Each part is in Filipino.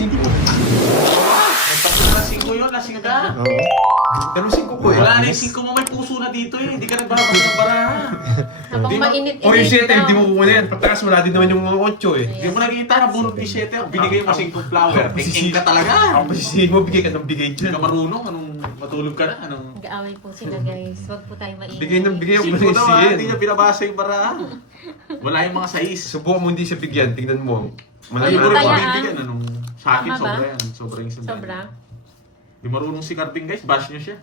5. Tapos na 5 yun, lasing ka. Oo. Pero 5 ko eh. Wala na yung 5 mo, may puso na dito eh. Hindi ka nagbabasa ng barahan. Habang Di mo- mainit-init O yung 7, daw. hindi mo kukunin yan. Pagtakas wala din naman yung mga 8 eh. Hindi mo nakikita na bunot ni 7. Binigay mo 5 flower. King ka talaga. Ako masisihin mo, bigay ka ng bigay Hindi dyan. ka marunong. Anong matulog ka na? Anong... Nag-aaway po sila guys. Huwag po tayo mainit. Bigay ng bigay, ako 5 daw ah. masisihin. Hindi niya binabasa yung barahan. Wala yung mga 6. Subukan mo hindi siya bigyan, tingnan mo. Hindi Ayun, mo rin kaya, mabibigyan. Anong... Sa akin, Tama ba? sobra yan. Sobra yung sandali. Sobra. Di marunong si Carping guys. Bash niyo siya.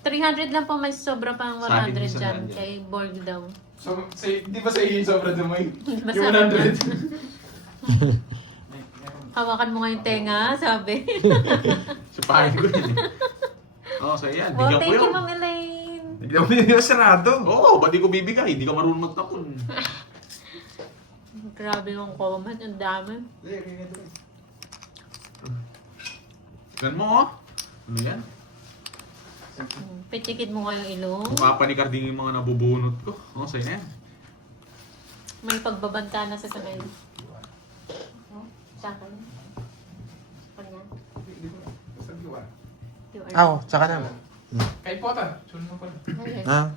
300 lang po, may sobra pang Sa akin, 100 isa dyan. lang yan. Kay Borg daw. So, di ba sa iyo yung sobra dumoy? Yung Masarap. 100. Hawakan mo nga yung tenga, sabi. Sipahin ko yun eh. Oo, so yan. Bigyan Well, ko thank you, yun. Ma'am Elaine. Bigyan mo yung sarado. Oo, ba't di ko bibigay? Hindi ka marunong magtapon. Grabe yung comment, ang dami. Gan mo oh. Ano yan? Pitikid mo nga yung ilong. Mukha pa ni Carding yung mga nabubunot ko. Oo, sa'yo na yan. May pagbabanta na sa sabay. Sa akin. Kanya. Ah, oh, saka na. Kay Pota. Sunod mo pala. Ah.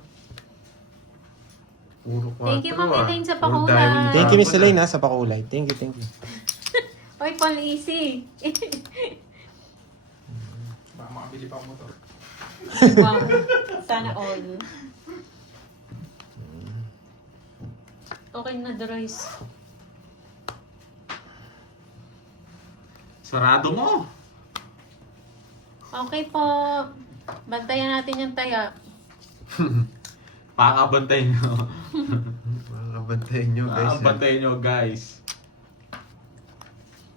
Puro Thank you, Ma'am Elaine, sa Puro pakulay. diamond. Thank you, Miss Elaine, sa pakulay. Thank you, thank you. Oy, Paul Easy. Baka makabili pa ako motor. Wow. Sana all. Okay na, Doris. Sarado mo. Okay po. Bantayan natin yung taya. Pakakabantayin nyo. Makakabantayin nyo guys. Pakakabantayin nyo guys.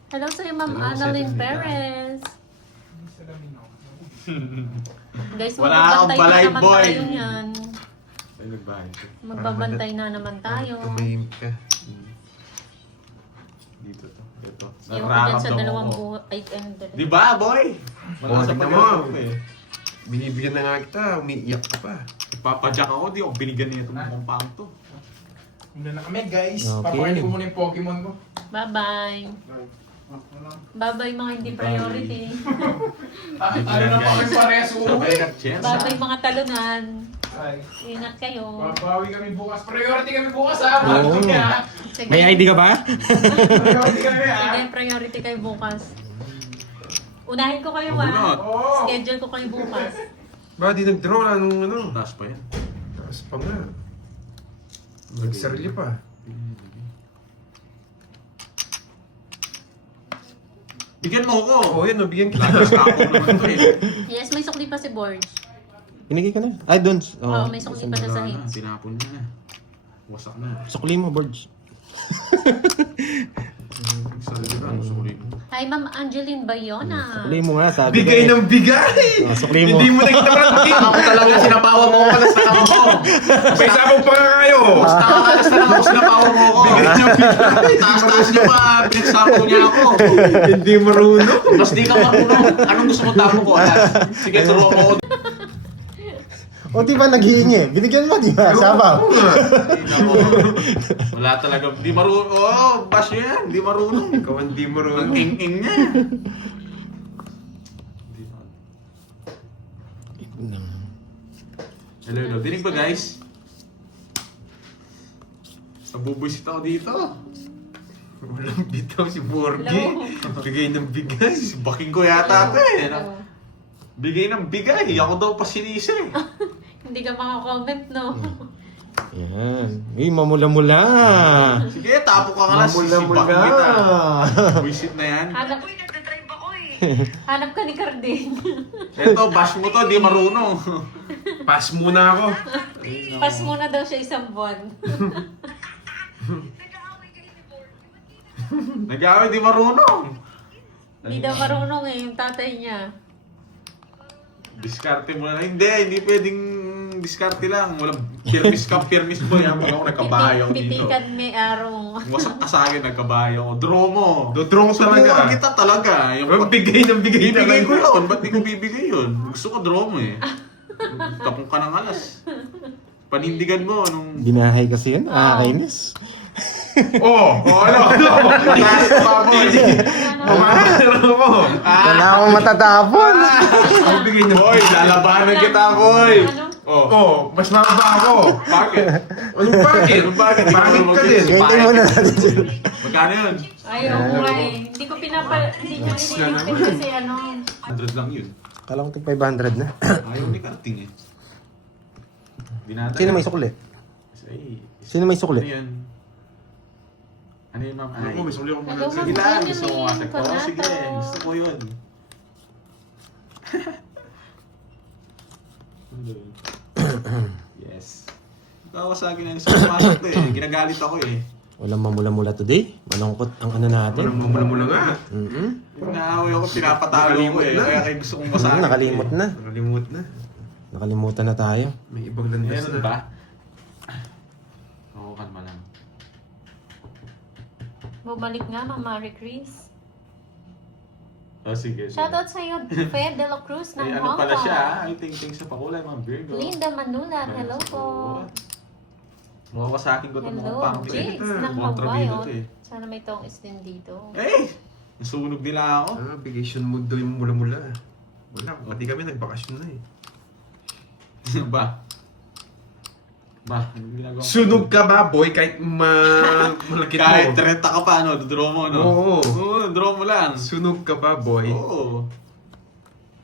Hello sa'yo, Ma'am Hello, Annalyn Sir Perez. Salamin ako. Guys, Wala akong magbabantay balay, na naman boy. tayo yan. Ay, nagbahay ko. Magbabantay na naman tayo. Tumahimik ka. Dito to. Dito. Yung ko dyan sa Nararamdaman dalawang ko. buhay. Ay, ano dalawa. Di ba, boy? Wala Oh, sa tignan pag-aaral mo. ko eh. Binibigyan na nga kita, umiiyak ka pa. Ipapadyak ako, di ako binigyan niya itong kumpang to. Muna na kami guys. Okay. Papakita ko muna yung Pokemon ko. Bye-bye. Bye-bye mga hindi priority. Ano na pa kami parehas uuwi. Bye-bye mga talunan. Ay. Ingat kayo. Babawi kami bukas. Priority kami bukas ha. Mahal Oo. kami ha. Sige. May ID ka ba? Priority kami ha. Sige, priority kayo bukas. Unahin ko kayo Bunot. ah. Oo. Schedule ko kayo bukas. Ba, di nag-draw na nung ano. Taas pa yan. Taas pa nga. Nagsarili pa. Bigyan mo ko. Oo, yan, nabigyan kita. Lagos ka ako naman to eh. Yes, may sukli pa si Borge. Binigay ka na. Ay, doon. Oo, may sukli pa siya sa Wala na, hits. tinapon niya na. Wasak na. Sukli mo, Borge. Sarili ka, gusto ko rin. Hi, Ma'am Angeline Bayona. Sukli mo nga, sabi Bigay ko. ng bigay! Oh, sukli mo. Hindi mo nagtaranting! Ako talaga, sinapawa mo ko pala sa ako. May sabong pa nga kayo! Nakakalas na lang ako, sinapawa mo ko. Taas-taas niya pa, pinagsapo niya ako. Hindi marunong. Mas di ka marunong. Anong gusto mo tapo ko? Alas? Sige, turuan mo ko. O, di ba naghihingi? Binigyan mo, di ba? Sabaw. Wala talaga. Di marunong. Oo, bash niya yan. Di marunong. Ikaw hindi Ang marunong. ing-ing niya. Hello, hello. Dinig ba guys? Nabubuisit ako dito. Walang bitaw si Borgie. Hello. Bigay ng bigay. Baking ko yata ito eh. Oo. Bigay ng bigay. Ako daw pa sinisi. Hindi ka makakomment, no? Yan. Uy, mamula-mula. Sige, tapo ka nga lang. Mamula-mula. Sisibak kita. Buisit na yan. Hanap, hanap ka ni Carding. Ito, bash mo to. Di marunong. Pass muna ako. Pas muna daw siya isang buwan. Nag-away, di marunong. Hindi daw marunong eh, yung tatay niya. Diskarte mo na lang. Hindi pwedeng diskarte lang. Walang pirmis ka, pirmis mo yan. Pag ako nagkabayo dito. Pitikan may arong. Wasak ka sa akin, nagkabayo. Draw mo. Dodraw ko Subukan talaga. kita talaga. Ang bigay ng bigay Bibigay ko talaga. yun. Ba't di ko bibigay yun? Gusto ko draw mo eh. Tapong ka ng alas. Panindigan mo nung... Binahay kasi yun. Kainis. Oh, ano? Last pa boy. Mga Wala akong matatapon. Ako bigay ng... Boy, lalabanan kita, boy! Ano? Oh, Oh, mas mababa ako. bakit? Anong bakit? Anong bakit? Bakit ka din? Gawin mo na natin dyan. Magkano yun? Ayaw ko nga eh. Hindi ko hindi nyo iniipit kasi ano. 100 lang yun. Kala ko tig 500 na. Ayaw ni Karting eh. Binata. Sino may sukli? Ay, Sino may ano sukli? yun? Ano yun, ma'am? Ako, may suli akong Hello, mga... Sige ma'am. lang, Yun gusto mo yung masag ko. kanato. Sige, gusto ko yun. Yes. Kawasaki na yung sa pumasok to eh. Ginagalit ako eh. Walang mamula-mula today. Malungkot ang ano natin. Mula-mula nga. Mm-hmm. Yung naaway ako, pinapatalo ko eh. na. Kaya kayo gusto kong masakit. Nakalimot na. Nakalimut na. Nakalimutan na tayo. May ibang landas Meron na. ba? Oo, kalma lang. Bumalik nga, Ma'am Marie Chris. Oh, sige. sige. Shoutout sa'yo, Fed De La Cruz ng Ay, Hong ano pala Kong. siya? Ay, ting-ting sa pakulay, mga Virgo. Linda Manulat, hello po. Mawawasakin ko itong mga Hello, pangit. Jigs ng Kontrabida Hawaii. to eh. Sana may tongis din dito. Eh! Nasunog nila ako. Ah, vacation mood daw yung mula-mula. Wala, pati kami nagbakasyon na eh. Ba? Anong ginagawa mo? Sunog ka ba, boy? Kahit malakit mo. Kahit 30 ka pa, no? Draw mo, no? Oo. Oo, draw mo lang. Sunog ka ba, boy? Oo.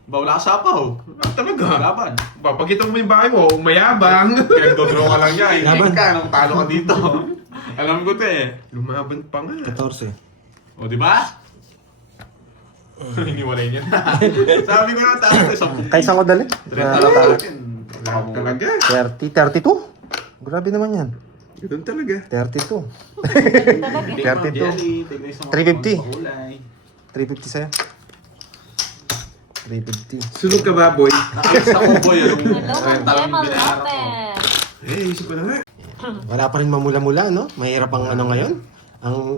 Ba, wala ka sapaw. Ah, talaga? Laban. Papakita mo yung bahay mo, mayabang. Pinagdodraw ka lang niya. Laban. Hindi ka, nung talo ka dito. Alam ko to eh. Lumaban pa nga. 14. O, di ba? Hiniwalay niya na. Sabi ko na talo to, 10. Kaysa ko dali? 30 lang sa akin. Talaga. 32? Grabe naman yan. Ganun talaga. 32. Talaga. 32. 350. 350 sa'yo. 350. Sunog ka ba, boy? Nakakita ko boy, yung Hello, Ma'am talang Gemma binaharap ko. Lopez. Eh, isip ko na nga. Wala pa rin mamula-mula, no? Mahirap ang ano ngayon.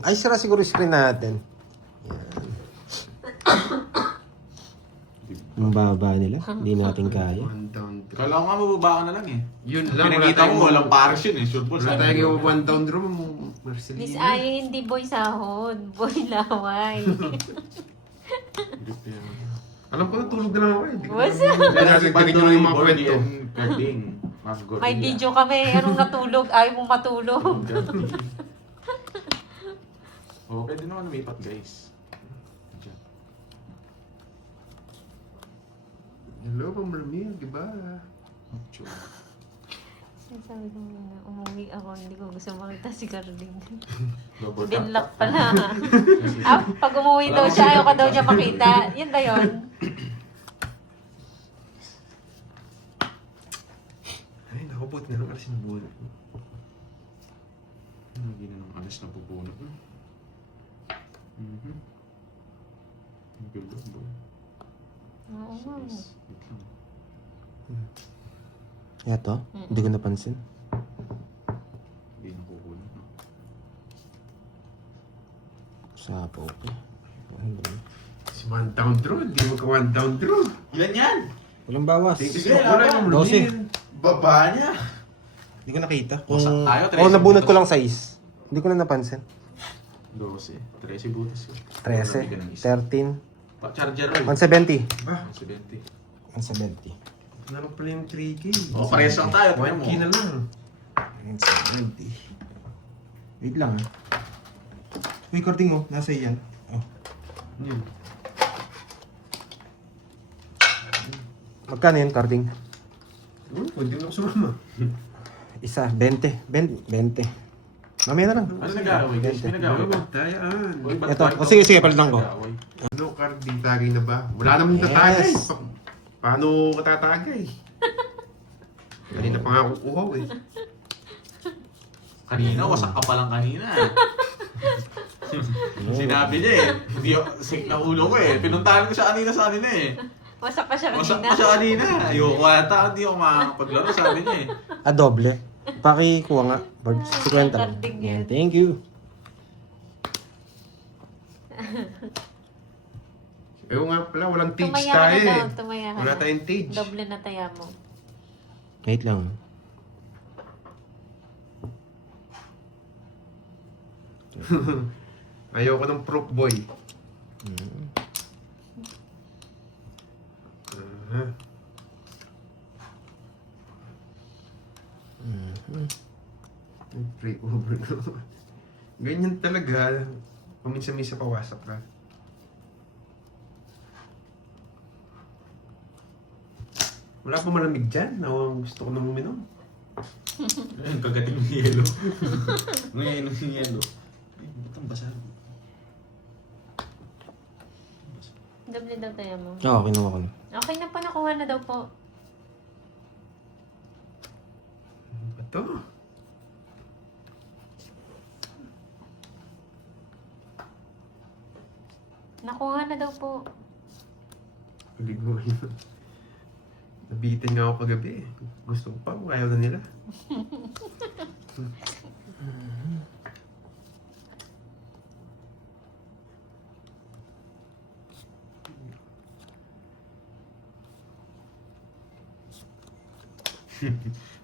Ay, sira siguro yung screen natin. Yan. Ang baba nila. Hindi natin kaya. One down. Kala ko nga mababa ka na lang eh. Yun lang. Pinakita mo, walang pares yun eh. Sure po. Wala tayong yung one down draw mo. Miss Marcelina. Ay, hindi boy sahod. Boy laway. Alam ko na tulog na lang ako eh. Hindi ko What's na- up? Hindi natin ganito lang yung mga kwento. May video kami. Anong natulog? Ayaw mong matulog. Oh, pwede naman lumipat guys. Diyan. Hello, Ma'am Ramil, di ba? Sure. Sabi ko na umuwi ako. Hindi ko gusto makita si Carding. Double tap. Binlock pala. Pag umuwi daw siya, ayaw ka daw niya makita. Yun ba yun? Ay, nakabot nga lang alas yung buwan. Hindi na nung alas na bubunot na. Ang gulo, boy. Oo nga. Yes, wait lang. Eto, hindi ko napansin. Hindi na kukunin. No? Sapo, okay. Ano ba yun? Si one down draw, hindi mo ka one down draw. Ilan yan? Walang bawas. Sige, Wala, Ma'am Dose. Ramil. Baba niya. Hindi ko nakita. Wasak tayo, 13 Oh, nabunot ko butas. lang size. Hindi ko na napansin. 12. 13 butas yun. 13, 13, Charger oil. 170. Ba, 170. 170. nalang pala yung 3K. O, parehas lang tayo. tingnan mo. 1K na lang. 170. Wait lang ah. May korting mo, nasa iyan. Oh. Yun. Magkano yun, carding? Pwede mo sumama. Isa, 20. 20. Mamaya na lang. Ano nag-aaway guys? May nag-aaway ba? Tayaan. Uy, ba't Ito, parang o sige, sige, palitan ko. nag-aaway? Ano, Card, di tagay na ba? Wala namang tatagay. Yes. Paano ka tatagay? Kanina pa nga kukuhaw eh. Kanina, wasak ka pa lang kanina. Sinabi niya eh. Hindi ako, sick na ulo ko eh. Pinuntahan ko siya kanina sa kanina eh. Wasak pa siya Wasak kanina. pa siya kanina. Ayoko ata, hindi ako makakapaglaro, sabi niya eh. Ah, doble. Pakikuha nga. Bird, 50 lang. carding yan. Yan, thank you. Ayaw nga pala, walang tage Tumaya ka tayo na eh. daw. Tumaya ka Wala na. tayong tage. Doble na taya mo. Wait lang. Ayaw ko ng prop boy. Ganyan talaga. Paminsan-minsan pawasak ka. Wala pa malamig dyan. Gusto ko nang uminom. Ayun, kagating ng yelo. Ngayon ng yelo. Ay, ba't ang basa? Doble daw tayo mo. Oo, kinuha ko na. Okay na po, nakuha na daw po. Ano ba to? Nakuha na daw po. Pagigmo yun. Nabitin nga ako kagabi. Gusto ko pa. Ayaw na nila.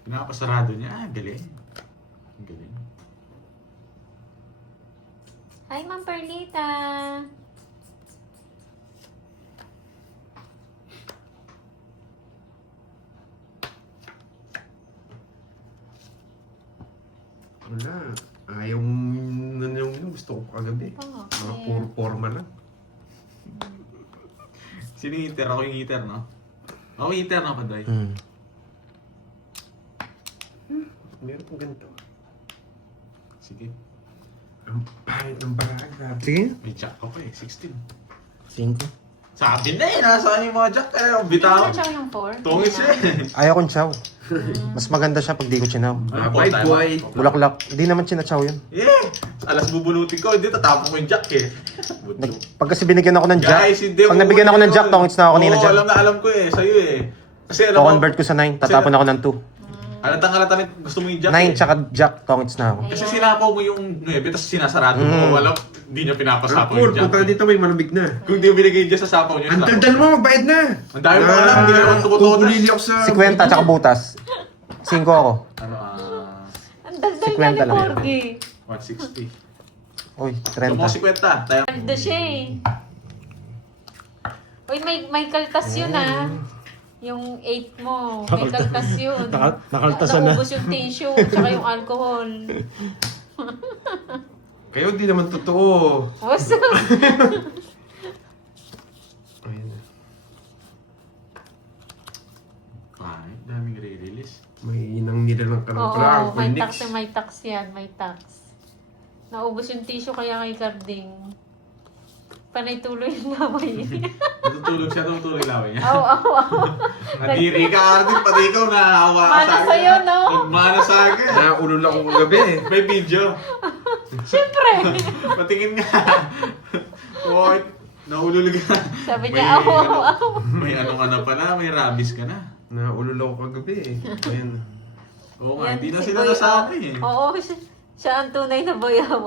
Pinapasarado niya. Ah, galing. Ang galing. Hi, Ma'am Perlita. Wala. Ayaw na yung gusto ko kagabi. Oh, Mga okay. puro forma lang. Sino yung heater? Ako yung heater, no? Ako yung heater, no, Panday? Meron pong ganito. Sige. Ang pahit ng baraga. Sige. May jack ko pa eh, 16. 5. Sabi na eh, nasaan yung mga jack? Eh, Hindi bitaw. na siya yung 4. Tungis eh. Ayaw kong chow. Mas maganda siya pag di ko chinaw. Bye, boy. Bulaklak. Hindi naman chinachow yun. Yeah! Alas bubunutin ko, hindi tatapon ko yung jack eh. Pag kasi binigyan ako ng jack, Guys, hindi pag nabigyan ako ng jack, tongits na ako kanina Oo, dyan. alam ko eh, sa'yo eh. Kasi alam mo, Co-convert ko sa 9, tatapon ako ng 2. halatang gusto mo yung jack 9 eh. tsaka jack, tongits na ako. Kasi sinapaw mo yung 9, tapos sinasarado mo. Alam, hindi niya pinapasapaw Cool, yung jack. punta dito may malamig na. Kung hindi mo binigay yung jack sa sapaw niya, Ang daldal mo, magbayad na! Ang dami mo alam, hindi ka naman tumutodas. Pupulili ako sa... 50 tsaka butas. 5 ako. Ano, Ang daldal 50 niya ni lang. Porgy. 160. Uy, So, mo 30. 50. Tayo. Kalda siya eh. Uy, may kaltas yun ah. Yung 8 mo, may kaltas yun. Nakaltasan na. Naubos yung tissue, tsaka yung alcohol. Kayo di naman totoo. What's Ayun na. Ay, daming re-release. May inang nilalang ka ng Oo, prank. may Nix. tax may tax yan, may tax. Naubos yung tissue kaya kay Carding. Panay tuloy yung lamay. Natutulog siya, natutulog laway niya. Aw, aw, aw. Nadiri ka, Arvin, pati ikaw naawa ka Mana sa'yo, no? Nagmana sa akin. Naulol ako kagabi. May video. Siyempre. Patingin nga. What? Nahulog ka. Sabi niya, aw, aw, aw. May ano ka na pala, may rabies ka na. Naulol ako kagabi. Ayun. Oo nga, Yan, hindi na si sila Boy nasabi Aw. eh. Oo, siya ang tunay na boyaw.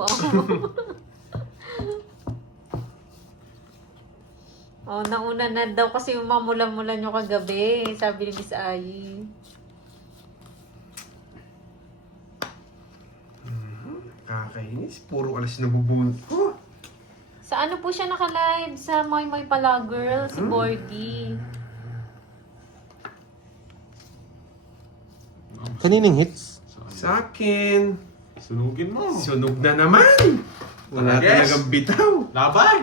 Oh, nauna na daw kasi yung mamula-mula nyo kagabi. Sabi ni Miss Ai. Kakainis. Puro alas na bubunot ko. Sa ano po siya naka-live? Sa Moy Moy Pala Girl, si Borgie. Kaninong hits? Sa akin. Sunugin mo. Sunog na naman. Wala Yes. talagang bitaw. Laban!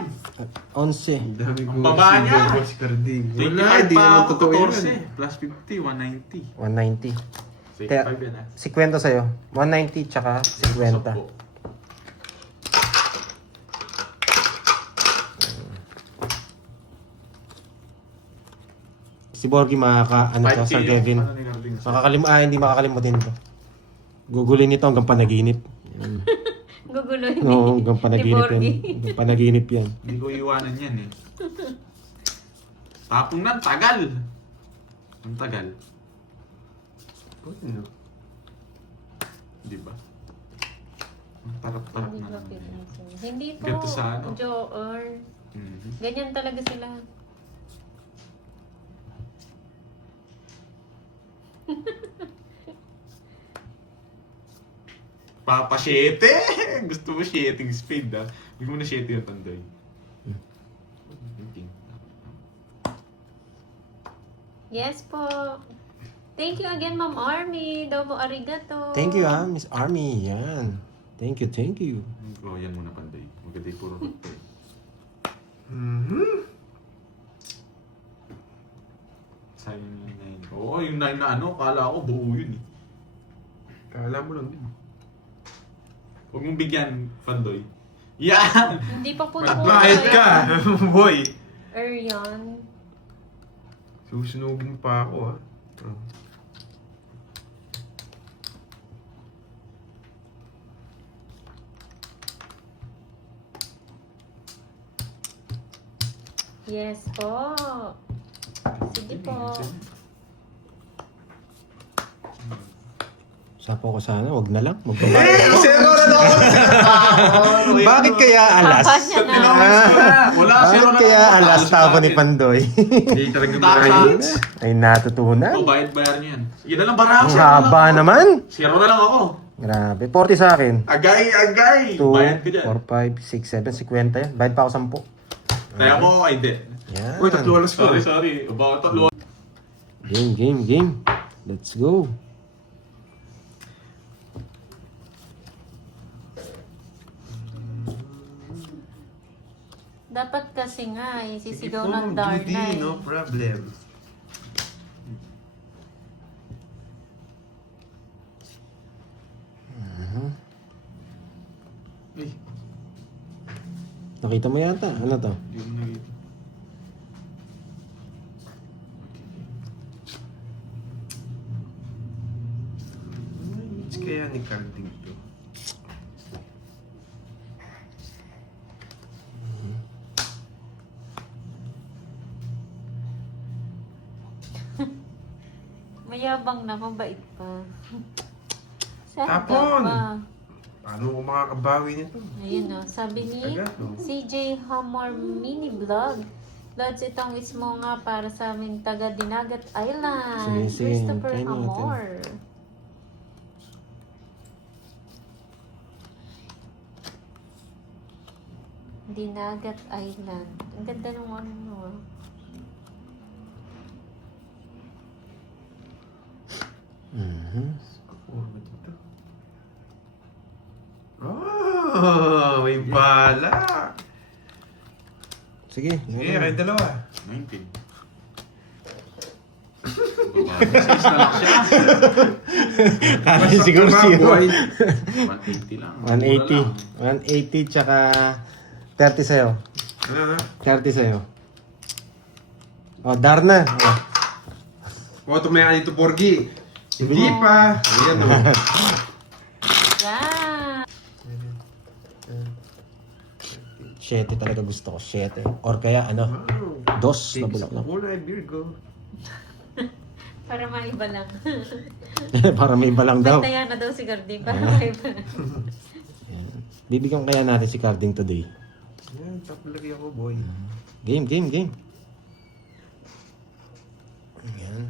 11. Ang dami Ang baba niya. Boss Carding. 25 Wala, di pa naman ako, totoo 14. yan. Plus 50, 190. 190. 65 yan ah. 50 sa'yo. 190 tsaka 50. Sampo. Si Borgie ano to, 5K Sir yung Kevin. ano ni Carding. Hindi makakalimutin to. Gugulin nito hanggang panaginip. Yan. Guguloy Oo, hanggang panaginip yan. Borgie. Hanggang panaginip yan. Hindi ko iwanan yan eh. Tapong na, tagal! Ang tagal. Ano? Di ba? Ang tarap-tarap Hindi na ba naman yan. fitness? Hindi po. Ganito sa ano? Joer. Mhm. Ganyan talaga sila. Papa 7! Gusto mo 7 speed ah. Hindi mo na 7 yung tanday. Yes po. Thank you again, Ma'am Army. Domo arigato. Thank you Miss Army. Yan. Thank you, thank you. Oh, yan muna Pandoy. Maganda yung puro root eh. Sayang yung 9. Oo, yung 9 na ano, kala ko buo yun eh. Kala mo lang din. Huwag mong bigyan, Pandoy. Yan! Hindi pa po Magbayad ka, boy. Arion. Susunugin pa ako, ha. Oh. Yes po. Sige po. Sapo ko sana, wag na lang. Zero na ako! Bakit kaya alas? Papa niya na. Wala, Bakit zero na kaya lang. alas Talo tapo sa ni akin. Pandoy? Hindi talaga Takas. makain. Ay natutunan. Ito, bayad-bayar niyo yan. Yan na lang, barako. Ang haba naman. Zero na lang ako. Grabe. 40 sa akin. Agay, agay! Bayad ka 2, dyan. 4, 5, 6, 7, 50 yan. Bayad pa ako 10. Kaya mo, ay di. Yan. Uy, tatlo alas ko. Sorry. About tatlo. Game. Let's go. Dapat kasi nga, sisigaw Sige po, ng Dark Judy, Knight. no problem. Eh, Nakita mo yata. Ano to? hindi mo nakita. It's kaya ni Carding to. Mayabang na, mabait pa. Saan ka Tapon! pa? Paano ko makakabawi nito? Ayun o, sabi ni Agad, no? CJ Hamor Mini Vlog. Lods, itong ismo nga para sa aming taga Dinagat Island. Sige, Christopher hintayin natin. Hamor. Dinagat Island. Ang ganda nung ano ah. Oh, dito. Oh, may bala. Sige. Sige, kayo dalawa. 19. Sis na lang siya. Kaya siguro Basta zero. boy. 180 lang. 180. 180 tsaka 30 sa'yo. Ano na? 30 sa'yo. Oh, Darna. Oh. Huwag tumayan dito, Porgy. Hindi pa. Ayan, oh. Yeah. 7 talaga gusto ko. 7. Or kaya ano, Wow. 2 na bulaklak. Kulay, Virgo. Para maiba lang. Para may iba lang daw. Taya na daw si Gardi para maiba lang. Bibigyan kaya natin si Carding today. Ayan, tapos ako, boy. Game. Ayan.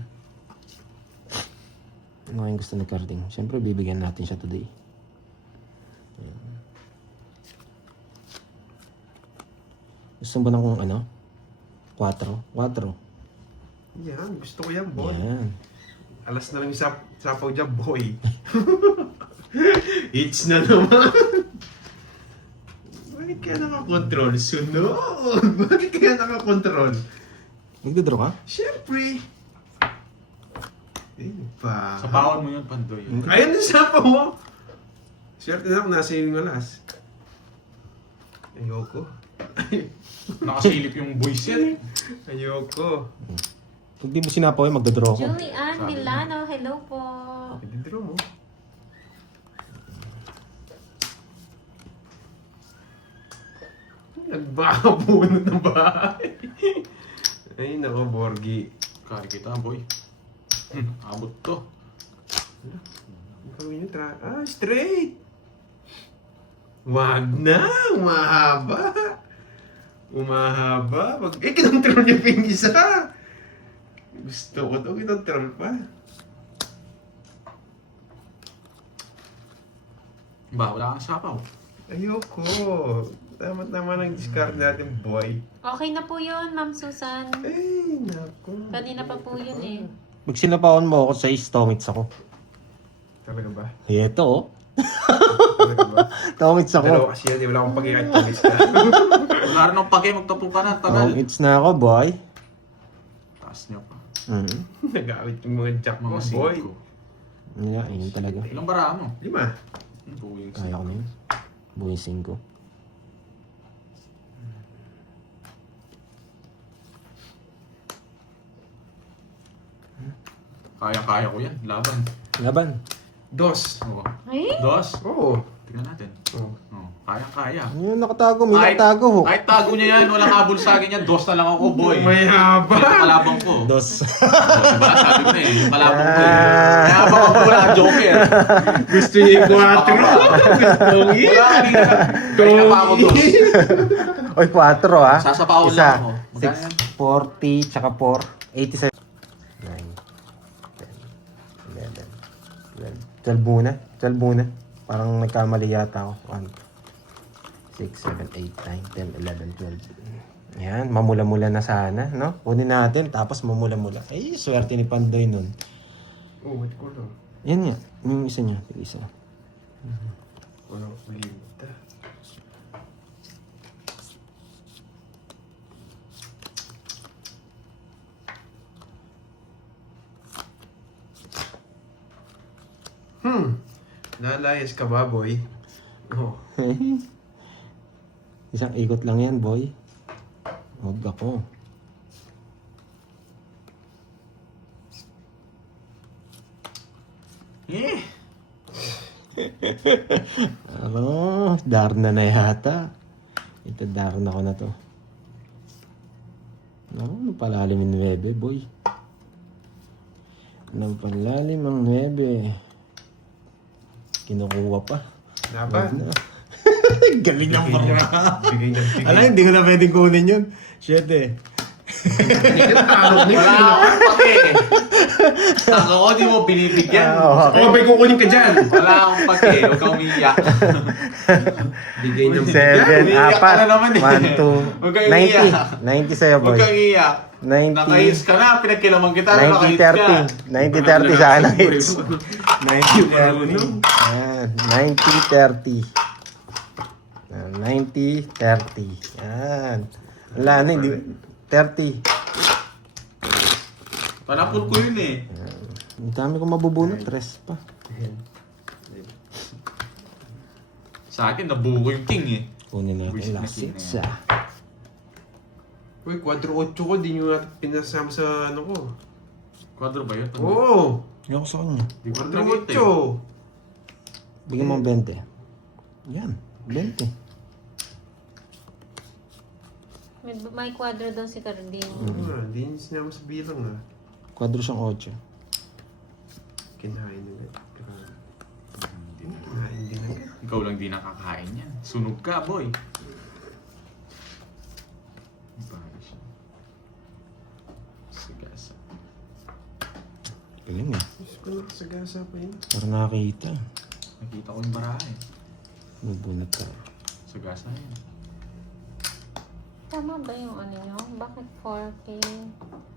Ano yung gusto ni Carding? Siyempre, bibigyan natin siya today. Ayan. Gusto mo ba ng kung ano? 4? Yan, gusto ko yan, boy. Ayan. Alas na lang yung sapaw dyan, boy. It's na naman. Bakit kaya nakakontrol? Sunog! Bakit kaya nakakontrol? Nagdodraw ka? Siyempre. Eh, pa. Sa bawon mo yun, Pandoy. Ayan yung sapaw mo. Swerte na ako, nasa yung alas. Ayoko. Nakasilip yung voice yan. Ayoko. Pag di mo sinapaw, magdodraw ako. Julian Milano, hello po. Pwede mo. Nagbakabunod ng bahay. Ay, nako, Borgi. Kari kita, boy. Abot to. Ang gawin niyo, straight! Wag na! Umahaba! Umahaba! Kinontrol niya pa yung isa! Gusto ko to, kinontrol pa. Ba, wala kang sapaw. Ayoko! Tama-tama ng discard natin, boy. Okay na po yun, Ma'am Susan. Ay, nako. Kanina pa po yun eh. Pag sinapawan mo ako, 6 stomachs ako. Talaga ba? Ito oh. Talaga ba? Tongits Dalawa ako. kasi yan, wala akong pag-ikat tongits ka. Wala rin ng pake, magtapong ka na, tagal. Tongits na ako, boy. Taas niyo pa. Nag-awit yung mga jack mo, Mga boy. 5. Yeah, yun talaga. Ilang bara mo? 5. Buwing Kaya ko na yun. Buhay 5. Kaya-kaya ko yan. Laban. Laban. Dos. Oo. Ay? Dos. Oo. Tingnan natin. Oh. Oo. Kaya-kaya. Ano yun, nakatago, may nakatago ho. Kahit tago niya yan, walang habol sa akin yan. Dos na lang ako, boy. May haba. Kalabang ko. Dos. Diba? Sabi ko na eh. Malabang ko eh. Kaya baka ko wala joker. Gusto niya yung 4. Tongi. Wala kanina. Kanina pa ako dos. Oy, 4 ah. Sasapawon Isa, lang ako. Magkano yan? 6, 40, tsaka 4, 87. 9, 10, 11, 12. 12 muna. 12 muna. Parang nagkamali yata ako. 1, 6, 7, 8, 9, 10, 11, 12. Ayan, mamula-mula na sana, no? Kunin natin, tapos mamula-mula. Ay, swerte ni Pandoy nun. Oo, wait ko lang. Yan nga, yung isa niya, yung isa. Walang kulinta. Nalayas ka ba, boy? Oh. Isang ikot lang yan, boy. Huwag ako. Eh. Ano, Darna na yata. Ito, Darna ko na to. No, palalim yung 9, boy. Palalim ang 9. Kinukuha pa. Laban. Wag na. Galing ng Bigay barra. na- Bigay na bigay. Alam, hindi ko na pwedeng kunin yun. Shit eh. Wala akong pake. Ang ako, di mo binibigyan. Oh, may kukunin ka dyan. Wala akong pake. Huwag kang umiiyak. Bigay ng 7, Umiiyak ka 4, na naman eh. 1, 2, Huwag kang iiyak. 90. 90 sa'yo, boy. Huwag kang iiyak. 90. Nakahis ka na. Pinagkilaman kita. Nakahis ka. 90-30. 90-30 sana hits. 90-30. Ayan. 90-30. 90-30. Yan. Wala na, hindi. 30. Panapon ko yun eh. Ang dami kong mabubunot. 3 pa. Sa akin, nabuo ko yung king eh. Kunin Wish natin na last king 6 na yan. ah. Uy, 4-8 ko, di nyo nga pinasama sa ano ko. Quadro ba yun? Oo, Ayoko sa kanya. Di ko nag-8 eh. 4-8. Bigyan mo ng 20. Yan. 20. May kwadro doon si Carding. Di nyo sinama sa bilang ah. Kwadro siyang 8. Kinain nila. Kinain din agad. Ikaw lang di nakakain yan. Sunog ka, boy. Sigasa. Galing eh. Diyos ko, nakasagasa pa yun. Para nakakita. Nakita ko yung barahe. Bubunot ka. Sagasa yan. Tama ba yung ano nyo? Bakit 4K?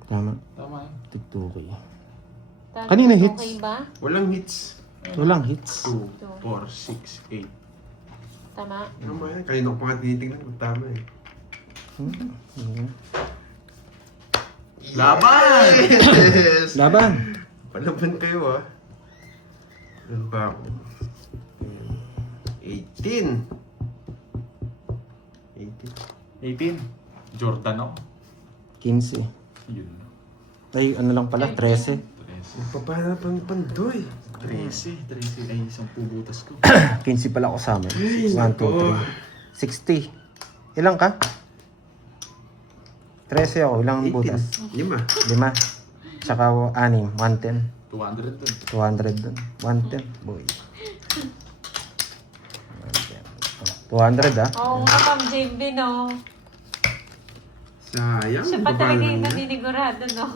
Tama. Tama yan. Tigtuki. Tama, Kanina hits. Okay ba? Walang hits. Walang hits. 2, 4, 6, 8. Tama? Tama yan. Kanina ko pa nga tinitignan kung tama eh. Laban! Yes! Laban! Palaban kayo ah. Ano ba ako? 18. 18. Jordan ako. 15. Yun. Ay, ano lang pala, 13. 13. Paano pang pandoy? 13. 13 ay isang pubutas ko. 15 pala ako sa amin. Ay, 1, 2, 3. 60. Ilang ka? 13 ako. Ilang butas? 5. 5. Tsaka 6. 110. 200 dun. 200 dun. 110. Boy. 200 ah. Oo nga, Ma'am JB, no? Sayang. Siya pa baba talaga lang yung yan. naninigurado, no?